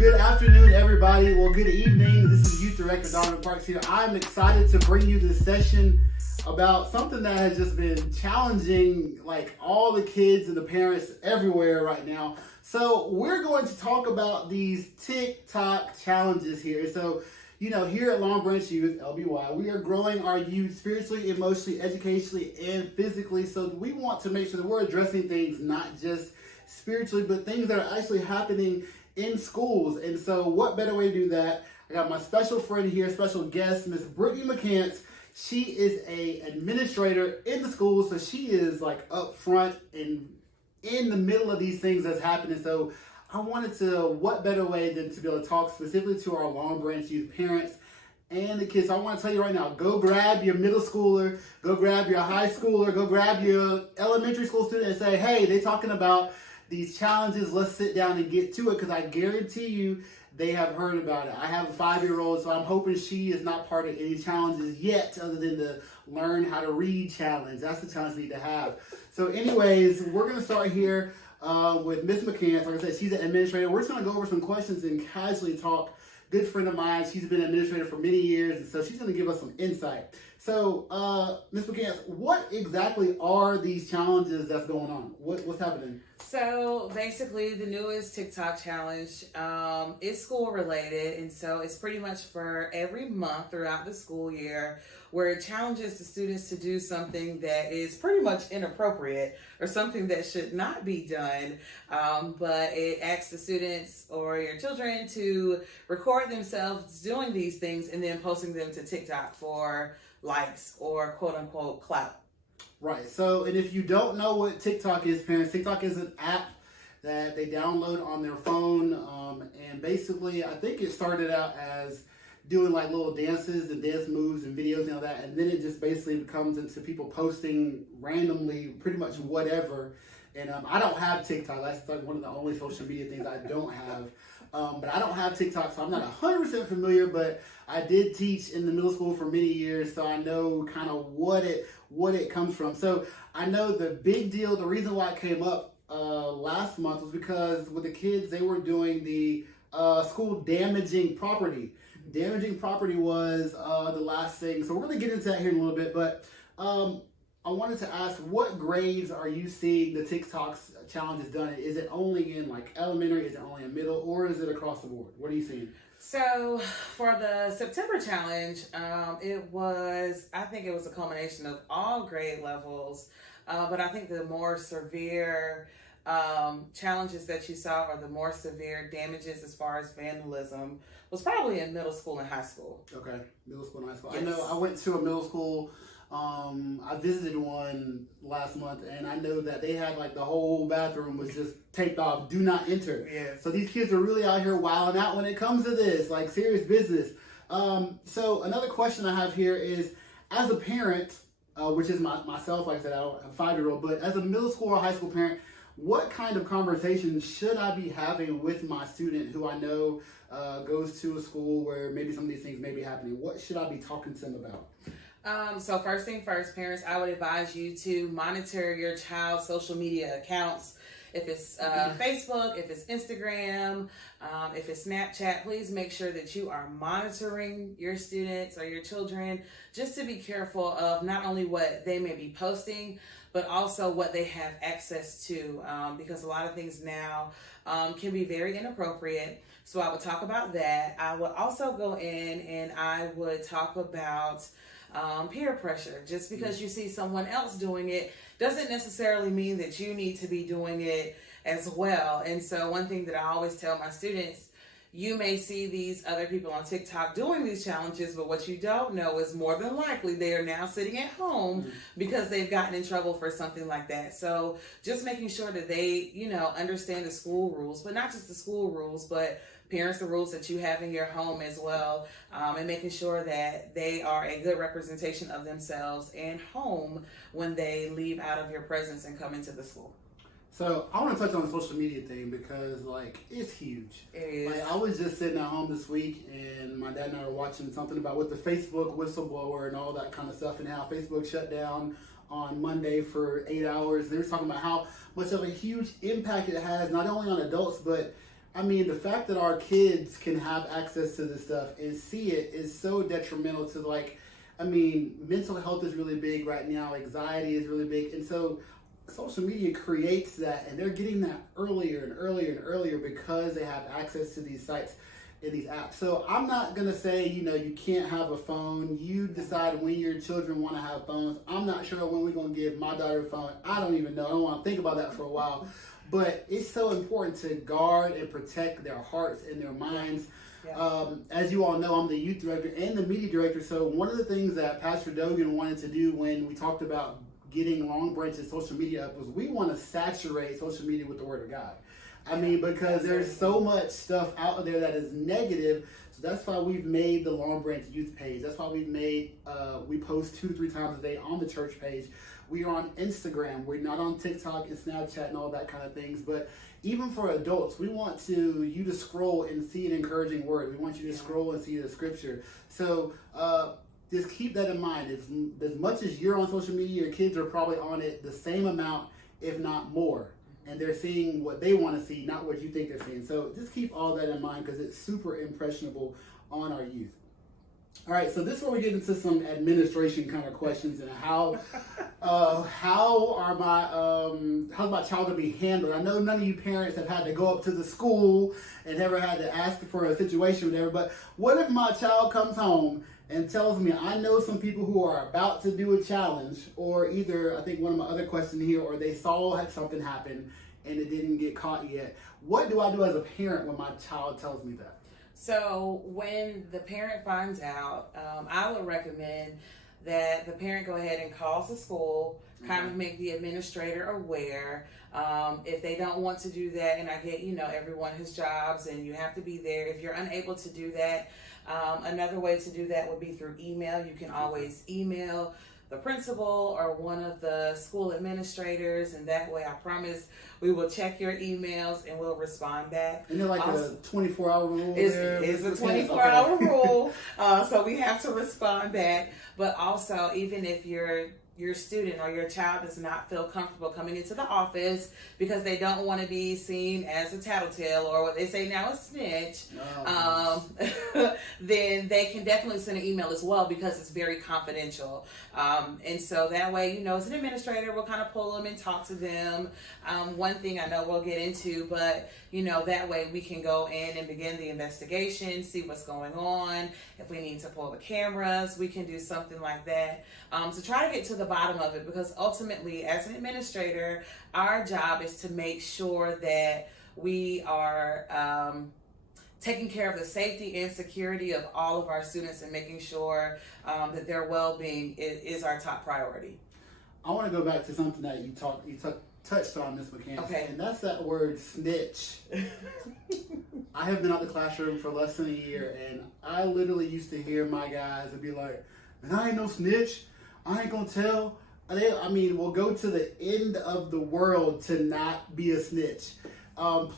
Good afternoon, everybody. Well, good evening. This is Youth Director Donovan Parks here. I'm excited to bring you this session about something that has just been challenging, like all the kids and the parents everywhere right now. So we're going to talk about these Tik Tok challenges here. So, here at Long Branch Youth, LBY, we are growing our youth spiritually, emotionally, educationally, and physically. So we want to make sure that we're addressing things not just spiritually, but things that are actually happening in schools. And so what better way to do that? I got my special friend here, special guest, Miss Brittany McCants. She is a administrator in the school, so she is like up front and in the middle of these things that's happening. So I wanted to, what better way than to be able to talk specifically to our Long Branch Youth parents and the kids. So I want to tell you right now, go grab your middle schooler, go grab your high schooler, go grab your elementary school student and say, hey, they're talking about these challenges. Let's sit down and get to it, because I guarantee you they have heard about it. I have a 5-year-old, so I'm hoping she is not part of any challenges yet other than the learn how to read challenge. That's the challenge we need to have. So anyways, we're going to start here with Miss McCants. Like I said, she's an administrator. We're just going to go over some questions and casually talk. Good friend of mine. She's been an administrator for many years, and so she's going to give us some insight. So, Ms. McCants, what exactly are these challenges that's going on? What's happening? So basically, the newest Tik Tok challenge is school related, and so it's pretty much for every month throughout the school year, where it challenges the students to do something that is pretty much inappropriate or something that should not be done. But it asks the students or your children to record themselves doing these things and then posting them to TikTok for likes or quote unquote clout. Right. So, and if you don't know what TikTok is, parents, TikTok is an app that they download on their phone. And basically, I think it started out as doing like little dances and dance moves and videos and all that. And then it just basically becomes into people posting randomly, pretty much whatever. And I don't have TikTok. That's like one of the only social media things I don't have. But I don't have TikTok, so I'm not 100% familiar, but I did teach in the middle school for many years, so I know kind of what it comes from. So I know the big deal, the reason why it came up last month was because with the kids, they were doing the school damaging property. Damaging property was the last thing. So we're going to get into that here in a little bit, but I wanted to ask, what grades are you seeing the TikTok challenge is done? Is it only in like elementary? Is it only in middle? Or is it across the board? What are you seeing? So for the September challenge, I think it was a culmination of all grade levels. But I think the more severe challenges that you saw, or the more severe damages as far as vandalism, was probably in middle school and high school. Okay, middle school and high school. Yes. I know I went to a middle school. I visited one last month, and I know that they had like the whole bathroom was just taped off, do not enter. Yes. So these kids are really out here wilding out when it comes to this, like serious business. So another question I have here is, as a parent, which is myself, like I said, I don't have a 5-year-old, but as a middle school or high school parent, what kind of conversation should I be having with my student who I know goes to a school where maybe some of these things may be happening? What should I be talking to them about? So first thing first, parents, I would advise you to monitor your child's social media accounts. If it's Facebook, if it's Instagram, if it's Snapchat, please make sure that you are monitoring your students or your children, just to be careful of not only what they may be posting, but also what they have access to, because a lot of things now can be very inappropriate. So I would talk about that. I would also go in and I would talk about peer pressure. Just because you see someone else doing it doesn't necessarily mean that you need to be doing it as well. And so one thing that I always tell my students, you may see these other people on TikTok doing these challenges, but what you don't know is more than likely they are now sitting at home because they've gotten in trouble for something like that. So just making sure that they, understand the school rules, but not just the school rules, but parents, the rules that you have in your home as well, and making sure that they are a good representation of themselves and home when they leave out of your presence and come into the school. So I want to touch on the social media thing because it's huge. It is. I was just sitting at home this week and my dad and I were watching something about with the Facebook whistleblower and all that kind of stuff and how Facebook shut down on Monday for 8 hours. They were talking about how much of a huge impact it has not only on adults but I mean, the fact that our kids can have access to this stuff and see it is so detrimental to, like, I mean, mental health is really big right now. Anxiety is really big. And so social media creates that, and they're getting that earlier and earlier and earlier because they have access to these sites and these apps. So I'm not going to say, you can't have a phone. You decide when your children want to have phones. I'm not sure when we're going to give my daughter a phone. I don't even know. I don't want to think about that for a while. But it's so important to guard and protect their hearts and their minds. Yeah. As you all know, I'm the youth director and the media director. So one of the things that Pastor Dogan wanted to do when we talked about getting Long Branch's social media up was we want to saturate social media with the Word of God. I mean, because there's so much stuff out there that is negative. So that's why we've made the Long Branch youth page. That's why we've made, we post 2 to 3 times a day on the church page. We are on Instagram. We're not on TikTok and Snapchat and all that kind of things. But even for adults, we want you to scroll and see an encouraging word. We want you to scroll and see the scripture. So just keep that in mind. As much as you're on social media, your kids are probably on it the same amount, if not more. And they're seeing what they want to see, not what you think they're seeing. So just keep all that in mind because it's super impressionable on our youth. All right, so this is where we get into some administration kind of questions and how's my child to be handled. I know none of you parents have had to go up to the school and never had to ask for a situation or whatever, but what if my child comes home and tells me, I know some people who are about to do a challenge, or either, I think one of my other questions here, or they saw something happen and it didn't get caught yet. What do I do as a parent when my child tells me that? So when the parent finds out, I would recommend that the parent go ahead and calls the school, kind of make the administrator aware. If they don't want to do that, and I get, everyone has jobs and you have to be there. If you're unable to do that, another way to do that would be through email. You can always email the principal or one of the school administrators, and that way I promise we will check your emails and we'll respond back. And they're like a 24-hour rule? It's a 24-hour rule, so we have to respond back. But also, even if your student or your child does not feel comfortable coming into the office because they don't want to be seen as a tattletale or what they say now, a snitch, then they can definitely send an email as well because it's very confidential. And so that way, as an administrator, we'll kind of pull them and talk to them. One thing I know we'll get into, but that way we can go in and begin the investigation, see what's going on. If we need to pull the cameras, we can do something like that to try to get to the bottom of it, because ultimately, as an administrator, our job is to make sure that we are taking care of the safety and security of all of our students and making sure that their well-being is our top priority. I want to go back to something that you touched on, Ms. McCann, and that's that word snitch. I have been out the classroom for less than a year, and I literally used to hear my guys and be like, "Man, I ain't no snitch. I ain't gonna tell." We'll go to the end of the world to not be a snitch.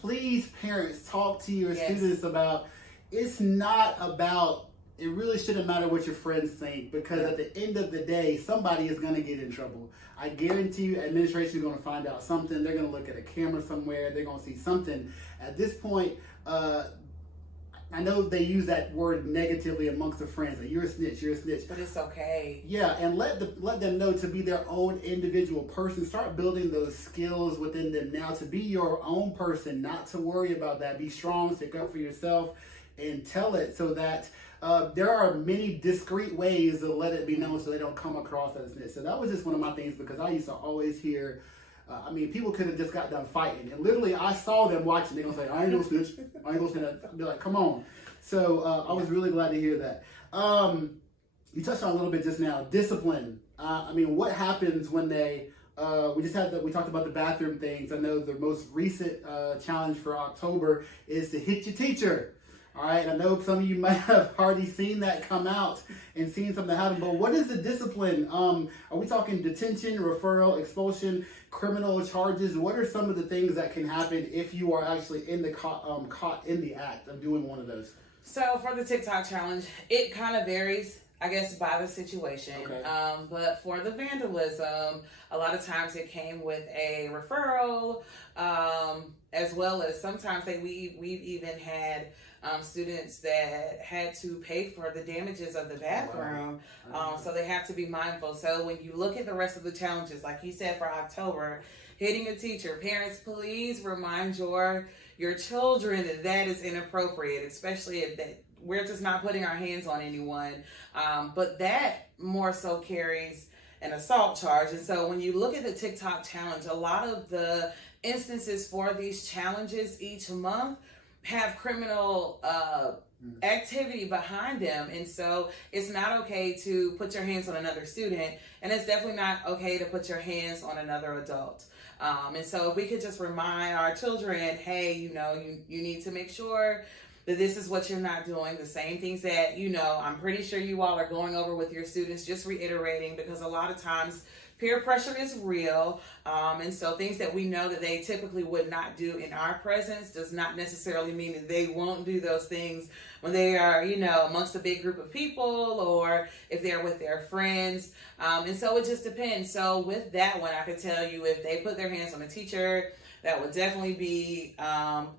Please, parents, talk to your students about, it's not about, it really shouldn't matter what your friends think, because at the end of the day, somebody is going to get in trouble. I guarantee you, administration is going to find out something. They're going to look at a camera somewhere. They're going to see something. At this point, I know they use that word negatively amongst their friends. Like, you're a snitch, you're a snitch. But it's okay. Yeah, and let them know to be their own individual person. Start building those skills within them now to be your own person, not to worry about that. Be strong, stick up for yourself, and tell it so that there are many discreet ways to let it be known so they don't come across as a snitch. So that was just one of my things, because I used to always hear, people could have just got done fighting. And literally, I saw them watching. They're going to say, "I ain't no snitch. I ain't going to say that." I'd be like, "Come on." So I was really glad to hear that. You touched on a little bit just now, discipline. What happens when they, we talked about the bathroom things. I know the most recent challenge for October is to hit your teacher. All right, I know some of you might have already seen that come out and seen something happen, but what is the discipline? Are we talking detention, referral, expulsion, criminal charges? What are some of the things that can happen if you are actually caught in the act of doing one of those? So for the TikTok challenge, it kind of varies, I guess, by the situation. Okay. But for the vandalism, a lot of times it came with a referral, as well as sometimes we've even had students that had to pay for the damages of the bathroom. So they have to be mindful. So when you look at the rest of the challenges, like you said for October, hitting a teacher, parents, please remind your children that is inappropriate, especially if we're just not putting our hands on anyone. But that more so carries an assault charge. And so when you look at the TikTok challenge, a lot of the instances for these challenges each month have criminal activity behind them. And so it's not okay to put your hands on another student, and it's definitely not okay to put your hands on another adult. And so if we could just remind our children, hey, you need to make sure that this is what you're not doing. The same things that, I'm pretty sure you all are going over with your students, just reiterating, because a lot of times peer pressure is real. And so things that we know that they typically would not do in our presence does not necessarily mean that they won't do those things when they are, amongst a big group of people, or if they're with their friends. And so it just depends. So with that one, I could tell you, if they put their hands on a teacher, that would definitely be,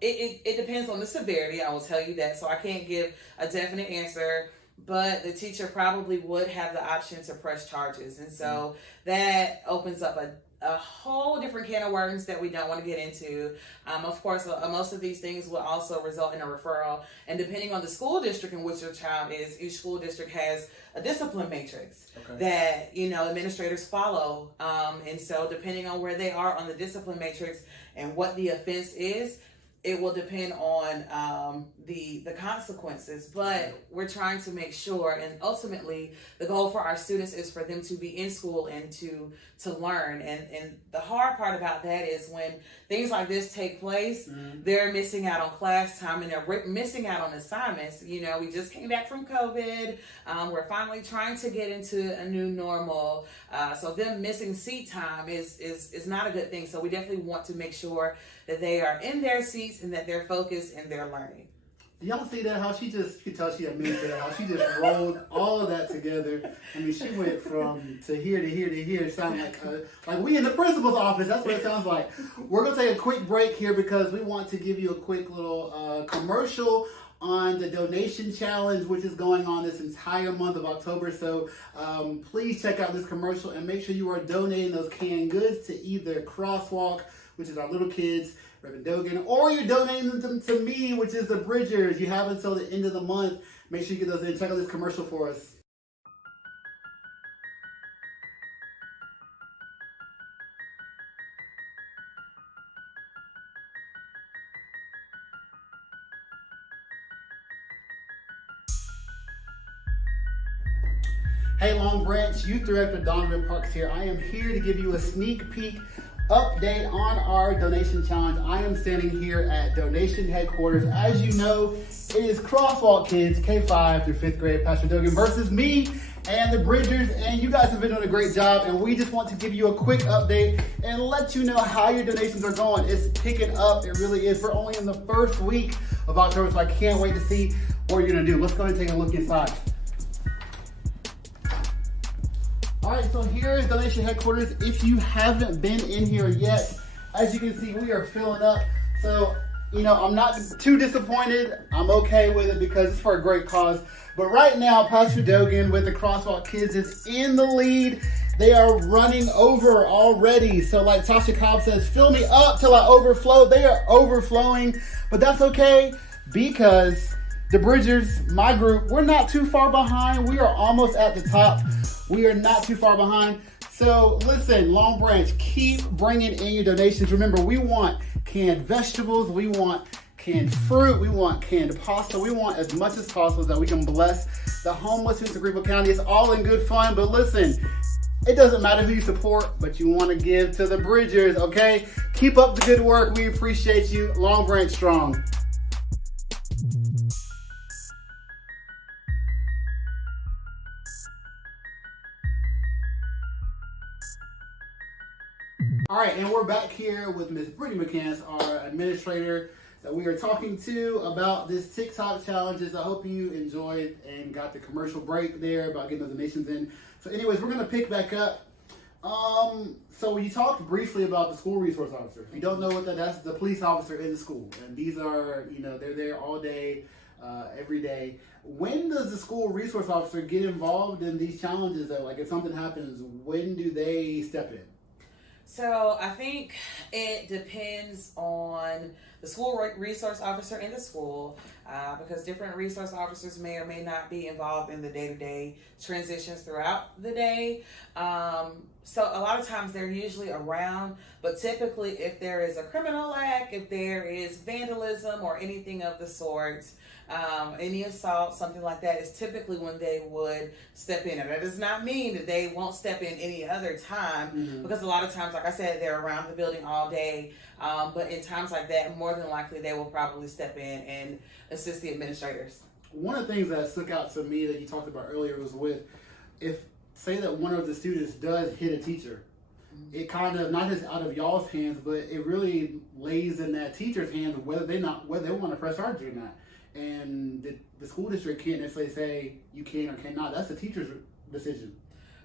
it depends on the severity, I will tell you that. So I can't give a definite answer, but the teacher probably would have the option to press charges. And so that opens up a whole different can of worms that we don't want to get into. Of course, most of these things will also result in a referral. And depending on the school district in which your child is, each school district has a discipline matrix that, administrators follow. And so depending on where they are on the discipline matrix and what the offense is, it will depend on the consequences. But we're trying to make sure, and ultimately the goal for our students is for them to be in school and to learn. And the hard part about that is when things like this take place, they're missing out on class time, and they're missing out on assignments. We just came back from COVID. We're finally trying to get into a new normal. So them missing seat time is not a good thing. So we definitely want to make sure that they are in their seats and that they're focused in their learning. Do y'all see that? How you could tell she had moved there. How she just rolled all of that together. I mean, she went from to here to here to here. It sounded like we in the principal's office. That's what it sounds like. We're gonna take a quick break here because we want to give you a quick little commercial on the donation challenge, which is going on this entire month of October. So please check out this commercial and make sure you are donating those canned goods to either Crosswalk, which is our little kids, Reverend Dogan, or you're donating them to me, which is the Bridgers. You have until the end of the month. Make sure you get those in. Check out this commercial for us. Hey Long Branch, Youth Director Donovan Parks here. I am here to give you a sneak peek update on our donation challenge. I am standing here at donation headquarters. As you know, it is Crosswalk Kids, K5 through 5th grade, Pastor Dogan versus me and the Bridgers, and you guys have been doing a great job, and we just want to give you a quick update and let you know how your donations are going. It's picking up, it really is. We're only in the first week of October, so I can't wait to see what you're gonna do. Let's go ahead and take a look inside. All right, so here is donation headquarters. If you haven't been in here yet, as you can see, we are filling up. So, I'm not too disappointed. I'm okay with it because it's for a great cause. But right now, Pastor Dogan with the Crosswalk Kids is in the lead. They are running over already. So like Tasha Cobb says, fill me up till I overflow. They are overflowing, but that's okay because the Bridgers, my group, we're not too far behind. We are almost at the top. We are not too far behind. So listen, Long Branch, keep bringing in your donations. Remember, we want canned vegetables. We want canned fruit. We want canned pasta. We want as much as possible that we can bless the homeless in Greenville County. It's all in good fun. But listen, it doesn't matter who you support, but you want to give to the Bridgers, okay? Keep up the good work. We appreciate you. Long Branch strong. All right, and we're back here with Ms. Brittany McCants, our administrator, that we are talking to about this TikTok challenges. I hope you enjoyed and got the commercial break there about getting those donations in. So anyways, we're going to pick back up So you talked briefly about the school resource officer. If you don't know what that's the police officer in the school, and these are, they're there all day, every day. When does the school resource officer get involved in these challenges? Though, like if something happens, when do they step in? So I think it depends on the school resource officer in the school, because different resource officers may or may not be involved in the day-to-day transitions throughout the day. So a lot of times they're usually around, but typically if there is a criminal act, if there is vandalism or anything of the sort, any assault, something like that, is typically when they would step in. And that does not mean that they won't step in any other time, because a lot of times, like I said, they're around the building all day. But in times like that, more than likely, they will probably step in and assist the administrators. One of the things that stuck out to me that you talked about earlier was say that one of the students does hit a teacher, it kind of, not just out of y'all's hands, but it really lays in that teacher's hands whether they want to press charges or not. And the school district can't necessarily say you can or cannot. That's the teacher's decision.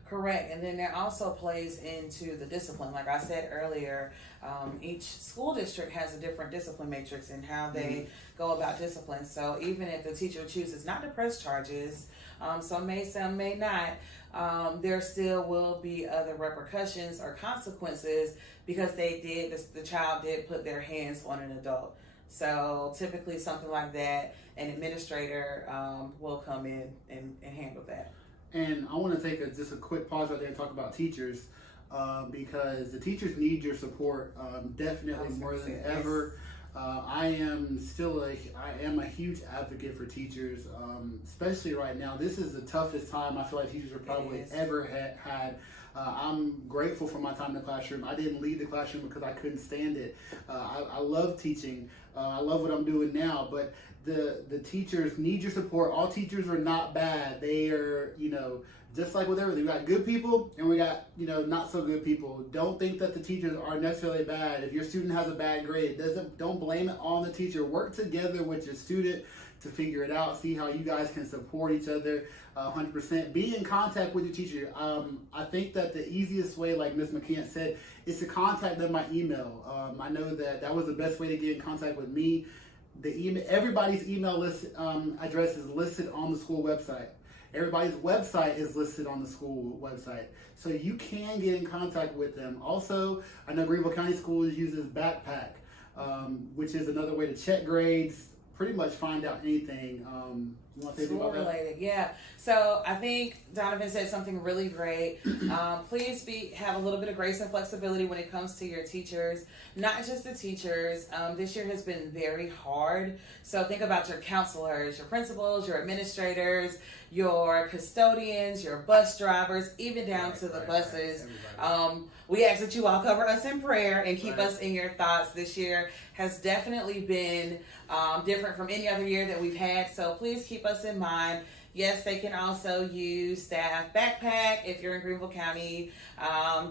Correct. And then that also plays into the discipline. Like I said earlier, each school district has a different discipline matrix and how they go about discipline. So even if the teacher chooses not to press charges, some may not, there still will be other repercussions or consequences because the child did put their hands on an adult. So typically something like that, an administrator will come in and handle that. And I want to take just a quick pause right there and talk about teachers, because the teachers need your support definitely more than ever. I am a huge advocate for teachers, especially right now. This is the toughest time I feel like teachers have probably ever had. I'm grateful for my time in the classroom. I didn't leave the classroom because I couldn't stand it. I love teaching. I love what I'm doing now, but the teachers need your support. All teachers are not bad. They are, just like with everything. We got good people and we got, not so good people. Don't think that the teachers are necessarily bad. If your student has a bad grade, don't blame it on the teacher. Work together with your student to figure it out. See how you guys can support each other 100%. Be in contact with your teacher. I think that the easiest way, like Ms. McCann said, is to contact them by email. I know that was the best way to get in contact with me. Everybody's email list address is listed on the school website. Everybody's website is listed on the school website. So you can get in contact with them. Also, I know Greenville County Schools uses Backpack, which is another way to check grades, pretty much find out anything. You want to say about related, that? Yeah. So I think Donovan said something really great. Please have a little bit of grace and flexibility when it comes to your teachers, not just the teachers. This year has been very hard. So think about your counselors, your principals, your administrators, your custodians, your bus drivers, even down to the buses. We ask that you all cover us in prayer and keep us in your thoughts. This year has definitely been different from any other year that we've had. So please keep us in mind. Yes, they can also use staff backpack if you're in Greenville County.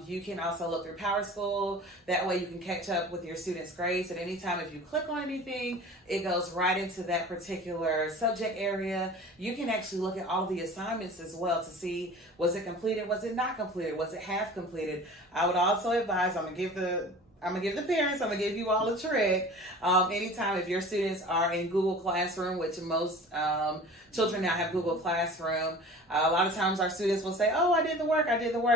You can also look through Power School. That way you can catch up with your students' grades at any time. If you click on anything, it goes right into that particular subject area. You can actually look at all the assignments as well to see, was it completed, was it not completed, was it half completed. I would also advise, I'm gonna give the parents, I'm gonna give you all a trick. Anytime if your students are in Google Classroom, which most children now have Google Classroom, a lot of times our students will say, oh, I did the work.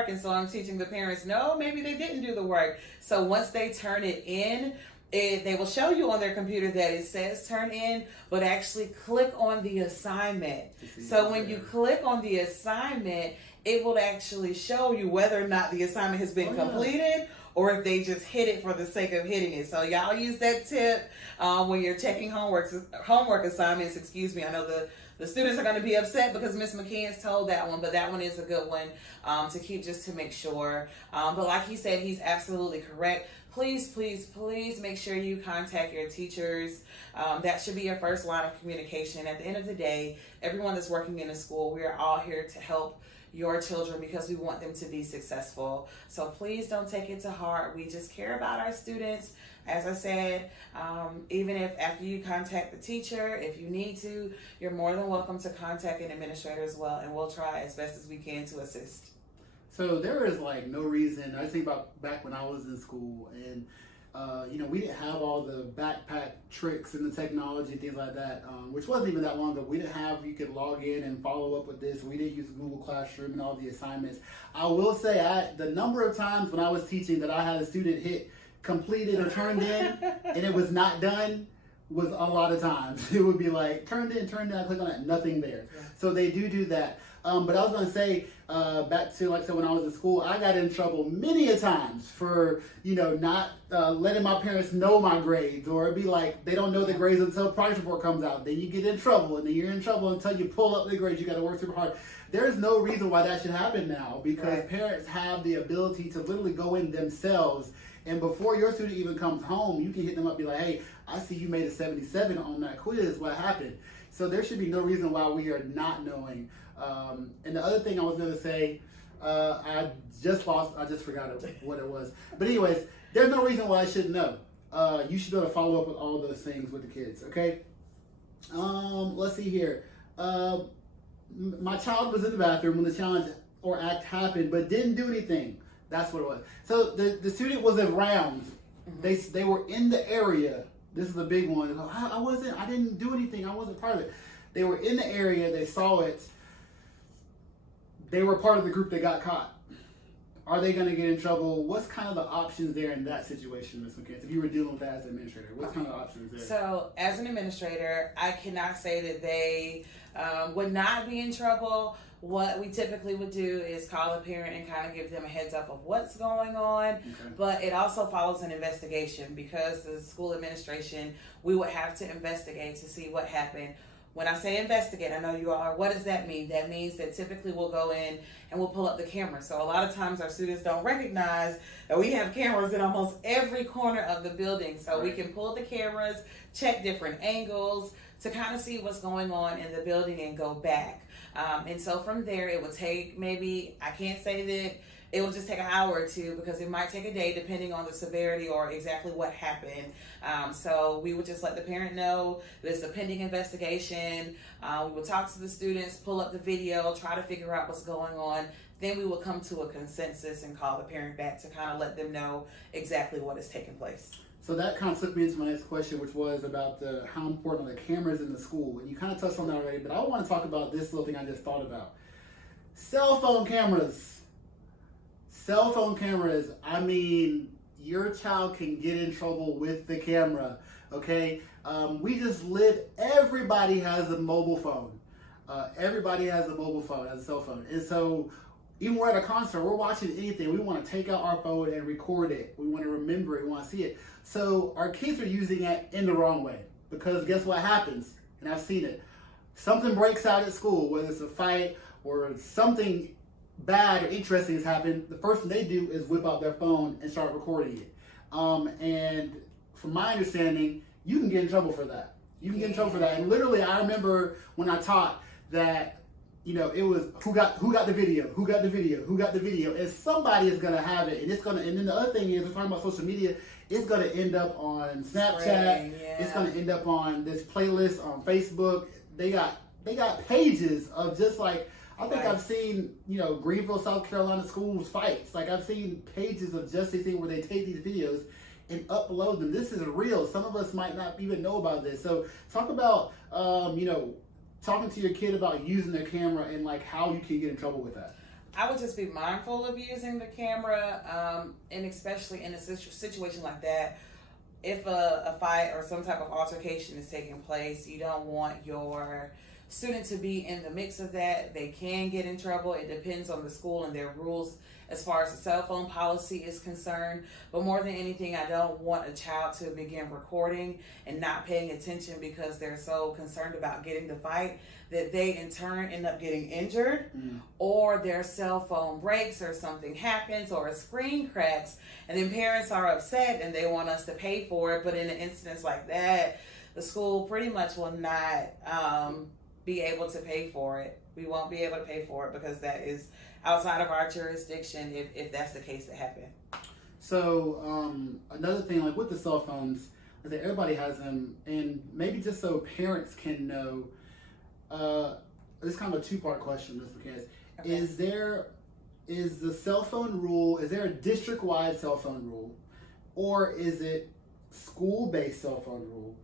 And so I'm teaching the parents, no, maybe they didn't do the work. So once they turn it in, they will show you on their computer that it says turn in, but actually click on the assignment. So when you click on the assignment, it will actually show you whether or not the assignment has been completed, or if they just hit it for the sake of hitting it. So y'all use that tip when you're checking homework assignments. I know the students are going to be upset because Miss McKeon's told that one, but that one is a good one to keep just to make sure. But like he said, he's absolutely correct. Please, please, please make sure you contact your teachers. That should be your first line of communication. At the end of the day, everyone that's working in a school, we are all here to help your children because we want them to be successful. So please don't take it to heart. We just care about our students. As I said, even if after you contact the teacher, if you need to, you're more than welcome to contact an administrator as well, and we'll try as best as we can to assist. So there is like no reason. I think about back when I was in school, and we didn't have all the backpack tricks and the technology and things like that, which wasn't even that long ago. We didn't have, you could log in and follow up with this. We didn't use Google Classroom and all the assignments. I will say, the number of times when I was teaching that I had a student hit completed or turned in and it was not done was a lot of times. It would be like turned in, I click on it, nothing there. Yeah. So they do that. But I was going to say, back to, like I said, when I was in school, I got in trouble many a times for, not letting my parents know my grades, or it'd be like, they don't know the grades until the progress report comes out. Then you get in trouble, and then you're in trouble until you pull up the grades. You got to work super hard. There's no reason why that should happen now, because parents have the ability to literally go in themselves, and before your student even comes home, you can hit them up and be like, hey, I see you made a 77 on that quiz. What happened? So there should be no reason why we are not knowing. And the other thing I was going to say, I just forgot what it was. But anyways, there's no reason why I shouldn't know. You should be able to follow up with all those things with the kids, okay? Let's see here. My child was in the bathroom when the challenge or act happened, but didn't do anything. That's what it was. So the student was around. Mm-hmm. They were in the area. This is a big one. I didn't do anything. I wasn't part of it. They were in the area. They saw it. They were part of the group that got caught. Are they going to get in trouble? What's kind of the options there in that situation, Ms. McCants? If you were dealing with that as an administrator, what's kind of the options there? So, as an administrator, I cannot say that they would not be in trouble. What we typically would do is call a parent and kind of give them a heads up of what's going on. Okay. But it also follows an investigation, because the school administration, we would have to investigate to see what happened. When I say investigate, I know you all are, what does that mean? That means that typically we'll go in and we'll pull up the camera. So a lot of times our students don't recognize that we have cameras in almost every corner of the building. So we can pull the cameras, check different angles to kind of see what's going on in the building and go back. And so from there, it would take maybe, I can't say that it will just take an hour or two, because it might take a day depending on the severity or exactly what happened. So we would just let the parent know there's a pending investigation. We would talk to the students, pull up the video, try to figure out what's going on. Then we would come to a consensus and call the parent back to kind of let them know exactly what is taking place. So that kind of took me into my next question, which was about how important are the cameras in the school. And you kind of touched on that already, but I want to talk about this little thing I just thought about. Cell phone cameras. Cell phone cameras, I mean, your child can get in trouble with the camera, okay? We just live, everybody has a mobile phone. Everybody has a mobile phone, has a cell phone. And so even we're at a concert, we're watching anything, we want to take out our phone and record it. We want to remember it, we want to see it. So our kids are using it in the wrong way, because guess what happens? And I've seen it. Something breaks out at school, whether it's a fight or something bad or interesting has happened, the first thing they do is whip out their phone and start recording it. And from my understanding, you can get in trouble for that. You can get in trouble for that. And literally, I remember when I taught that, it was who got the video, and somebody is gonna have it, and it's gonna. And then the other thing is, we're talking about social media. It's gonna end up on Snapchat. It's gonna end up on this playlist on Facebook. They got pages of just like. I think I've seen, Greenville, South Carolina schools fights. Like I've seen pages of just these things where they take these videos and upload them. This is real. Some of us might not even know about this. So talk about, talking to your kid about using their camera and like how you can get in trouble with that. I would just be mindful of using the camera, and especially in a situation like that. If a fight or some type of altercation is taking place, you don't want your student to be in the mix of that. They can get in trouble. It depends on the school and their rules as far as the cell phone policy is concerned. But more than anything, I don't want a child to begin recording and not paying attention because they're so concerned about getting the fight that they in turn end up getting injured, or their cell phone breaks or something happens or a screen cracks, and then parents are upset and they want us to pay for it. But in an instance like that, the school pretty much will not be able to pay for it. We won't be able to pay for it because that is outside of our jurisdiction if that's the case that happened. So another thing, like with the cell phones, is that everybody has them, and maybe just so parents can know, this is kind of a two-part question, Ms. McCants. Okay. Is there is the cell phone rule, is there a district-wide cell phone rule? Or is it school-based cell phone rule?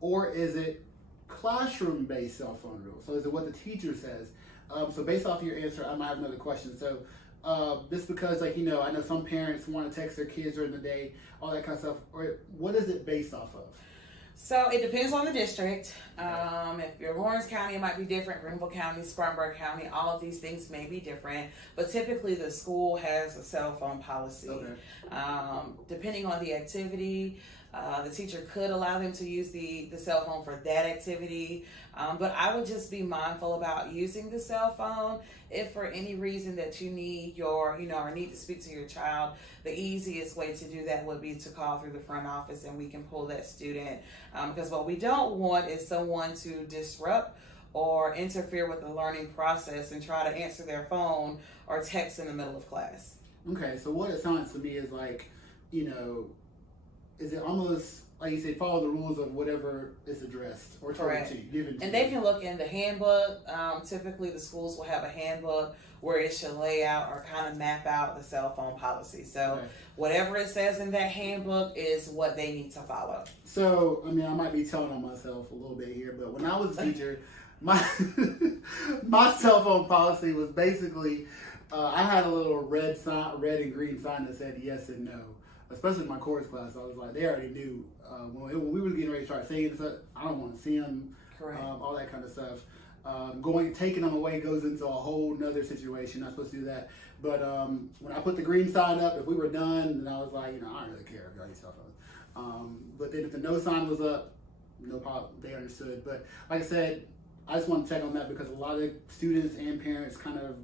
Or is it classroom-based cell phone rule? So is it what the teacher says? So based off of your answer, I might have another question. So just because, like, you know, I know some parents want to text their kids during the day, all that kind of stuff. Or what is it based off of? So it depends on the district. If you're Lawrence County, it might be different. Greenville County, Spartanburg County, all of these things may be different. But typically the school has a cell phone policy. Okay. Depending on the activity, the teacher could allow them to use the cell phone for that activity. But I would just be mindful about using the cell phone if for any reason that you need or need to speak to your child. The easiest way to do that would be to call through the front office and we can pull that student. Because what we don't want is someone to disrupt or interfere with the learning process and try to answer their phone or text in the middle of class. Okay, so what it sounds to me is like, is it almost like you say, follow the rules of whatever is addressed or told to you, given to you. They can look in the handbook. Typically, the schools will have a handbook where it should lay out or kind of map out the cell phone policy. So whatever it says in that handbook is what they need to follow. So, I mean, I might be telling on myself a little bit here, but when I was a teacher, my cell phone policy was basically, I had a little red and green sign that said yes and no. Especially in my chorus class, I was like, they already knew when we were getting ready to start singing stuff. I don't want to see them, all that kind of stuff. Taking them away goes into a whole nother situation. Not supposed to do that. But when I put the green sign up, if we were done, then I was like, I don't really care about these cell phones. But then if the no sign was up, no problem. They understood. But like I said, I just want to check on that because a lot of students and parents kind of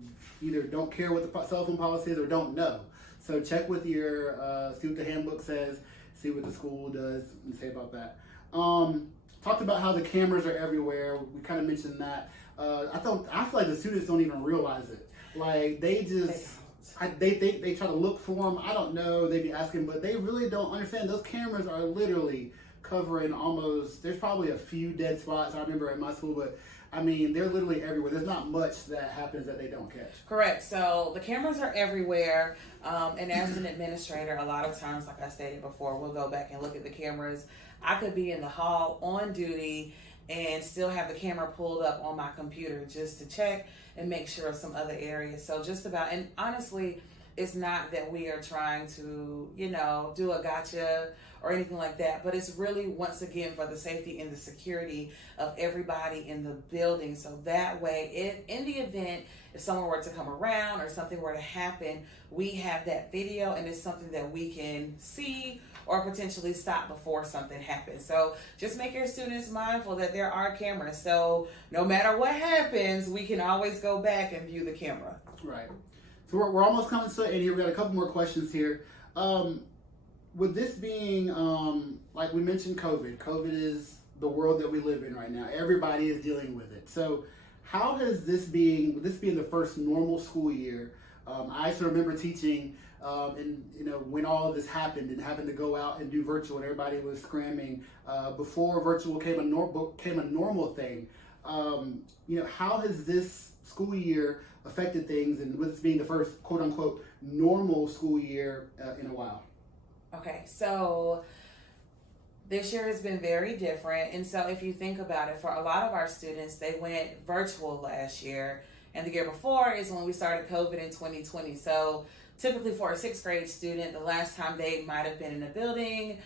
either don't care what the cell phone policy is or don't know. So check with your, see what the handbook says, see what the school does, and say about that. Talked about how the cameras are everywhere. We kind of mentioned that. I feel like the students don't even realize it. Like they think they try to look for them. I don't know. They be asking, but they really don't understand. Those cameras are literally covering almost. There's probably a few dead spots I remember at my school, but I mean, they're literally everywhere. There's not much that happens that they don't catch. Correct. So the cameras are everywhere. And as an administrator, a lot of times, like I stated before, we'll go back and look at the cameras. I could be in the hall on duty and still have the camera pulled up on my computer just to check and make sure of some other areas. So just about, and honestly, it's not that we are trying to, do a gotcha or anything like that, but it's really, once again, for the safety and the security of everybody in the building. So that way, if in the event, if someone were to come around or something were to happen, we have that video and it's something that we can see or potentially stop before something happens. So just make your students mindful that there are cameras. So no matter what happens, we can always go back and view the camera. Right. So we're almost coming to the end here. We got a couple more questions here. With this being, like we mentioned, COVID is the world that we live in right now. Everybody is dealing with it. So how has this being the first normal school year? I actually remember teaching, and when all of this happened and having to go out and do virtual and everybody was scrambling before virtual came a normal thing. How has this school year affected things, and with this being the first quote unquote normal school year in a while? Okay, so this year has been very different. And so if you think about it, for a lot of our students, they went virtual last year. And the year before is when we started COVID in 2020. So typically for a 6th grade student, the last time they might have been in a building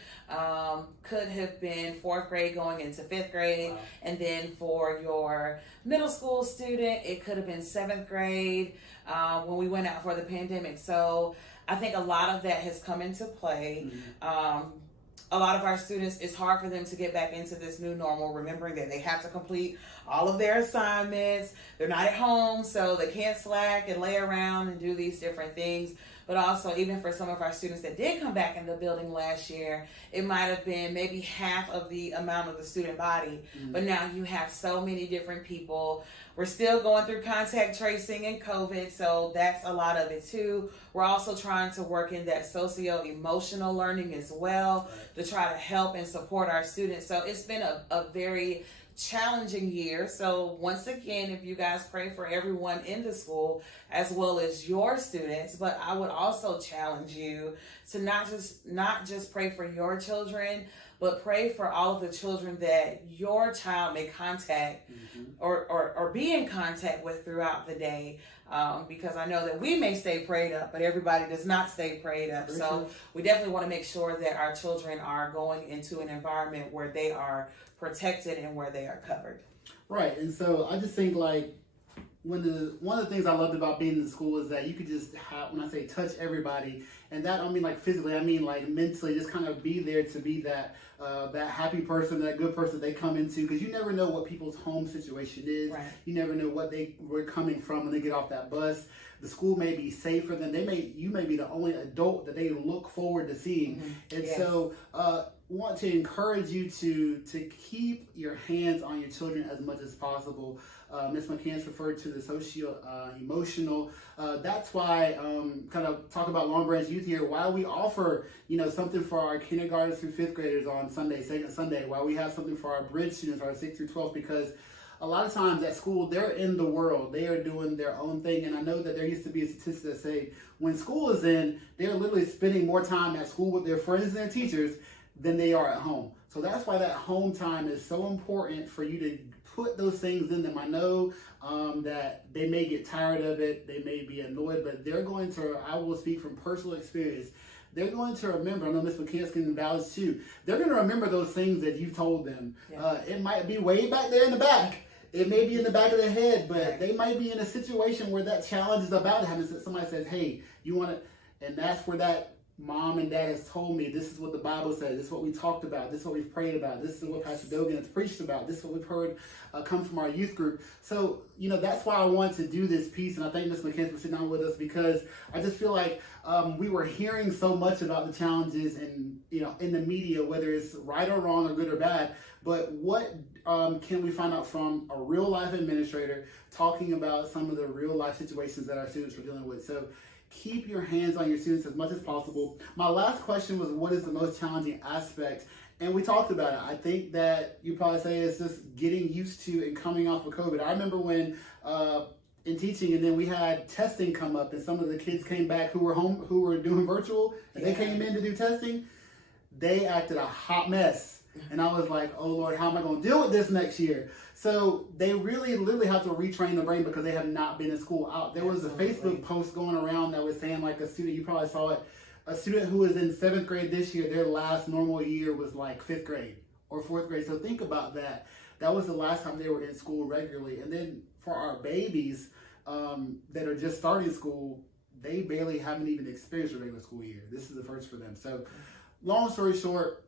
could have been 4th grade going into 5th grade. Wow. And then for your middle school student, it could have been 7th grade when we went out for the pandemic. So I think a lot of that has come into play. Mm-hmm. A lot of our students, it's hard for them to get back into this new normal, remembering that they have to complete all of their assignments. They're not at home, so they can't slack and lay around and do these different things. But also, even for some of our students that did come back in the building last year, it might have been maybe half of the amount of the student body. Mm-hmm. But now you have so many different people. We're still going through contact tracing and COVID, so that's a lot of it too. We're also trying to work in that socio-emotional learning as well to try to help and support our students. So it's been a very challenging year. So once again, if you guys pray for everyone in the school as well as your students, but I would also challenge you to not just pray for your children, but pray for all of the children that your child may contact or be in contact with throughout the day. Because I know that we may stay prayed up, but everybody does not stay prayed up. So we definitely want to make sure that our children are going into an environment where they are protected and where they are covered. Right. And so I just think like one of the things I loved about being in the school is that you could just have, when I say touch everybody, and that I don't mean like physically, I mean like mentally, just kind of be there to be that happy person, that good person they come into, because you never know what people's home situation is. Right. You never know what they were coming from when they get off that bus. The school may be safe for them. You may be the only adult that they look forward to seeing. And so want to encourage you to keep your hands on your children as much as possible. Ms. McCants referred to the socio-emotional. That's why kind of talk about Long Branch Youth here, why we offer, something for our kindergartners through fifth graders on Sunday, second Sunday, why we have something for our bridge students, our 6th through 12th, because a lot of times at school, they're in the world. They are doing their own thing. And I know that there used to be a statistic that say when school is in, they're literally spending more time at school with their friends and their teachers than they are at home. So that's why that home time is so important for you to put those things in them. I know that they may get tired of it. They may be annoyed, but they're going to, I will speak from personal experience, they're going to remember, I know Ms. McCants can vouch too, they're going to remember those things that you told them. It might be way back there in the back. It may be in the back of their head, but they might be in a situation where that challenge is about to happen. Somebody says, hey, you want to, and that's where that mom and dad has told me, this is what the Bible says, this is what we talked about, this is what we've prayed about, this is what Pastor Dogan has preached about, this is what we've heard come from our youth group. So, that's why I want to do this piece, and I thank Ms. McCants for sitting down with us, because I just feel like we were hearing so much about the challenges and, in the media, whether it's right or wrong or good or bad, but what can we find out from a real life administrator talking about some of the real life situations that our students are dealing with? So keep your hands on your students as much as possible. My last question was, what is the most challenging aspect? And we talked about it. I think that you probably say it's just getting used to and coming off of COVID. I remember when in teaching, and then we had testing come up, and some of the kids came back who were home, who were doing virtual, and they came in to do testing. They acted a hot mess. And I was like, oh Lord, how am I going to deal with this next year? So they really literally have to retrain the brain because they have not been in school. There was a Facebook post going around that was saying, like, a student, you probably saw it, a student who was in 7th grade this year, their last normal year was like 5th grade or 4th grade. So think about that. That was the last time they were in school regularly. And then for our babies that are just starting school, they barely haven't even experienced a regular school year. This is the first for them. So long story short,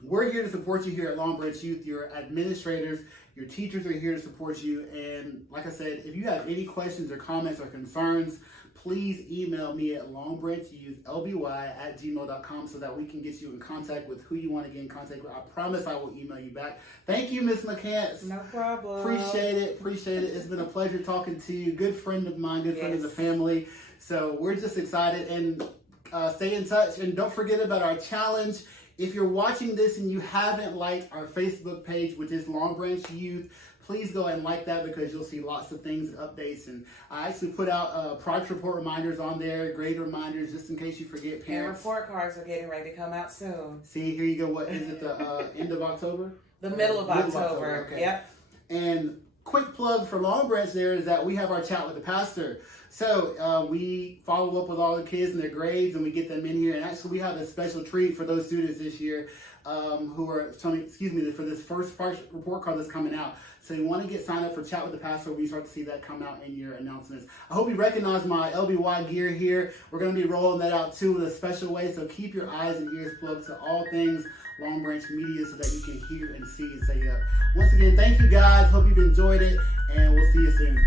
we're here to support you here at Long Branch Youth. Your administrators, your teachers are here to support you. And like I said, if you have any questions or comments or concerns, please email me at longbranchyouthlby@gmail.com so that we can get you in contact with who you want to get in contact with. I promise I will email you back. Thank you, Ms. McCants. No problem. Appreciate it. It's been a pleasure talking to you. Good friend of mine, good friend of the family. So we're just excited, and stay in touch. And don't forget about our challenge. If you're watching this and you haven't liked our Facebook page, which is Long Branch Youth, please go ahead and like that, because you'll see lots of things and updates. And I actually put out project report reminders on there, grade reminders, just in case you forget, parents. And report cards are getting ready to come out soon. See, here you go. What is it, the end of October? The middle of October. Okay. Yep. And quick plug for Long Branch there is that we have our chat with the pastor. So we follow up with all the kids and their grades, and we get them in here. And actually, we have a special treat for those students this year who are, for this first report card that's coming out. So you want to get signed up for Chat with the Pastor. We start to see that come out in your announcements. I hope you recognize my LBY gear here. We're going to be rolling that out too in a special way. So keep your eyes and ears plugged to all things Long Branch Media so that you can hear and see and say up. Once again, thank you guys. Hope you've enjoyed it, and we'll see you soon.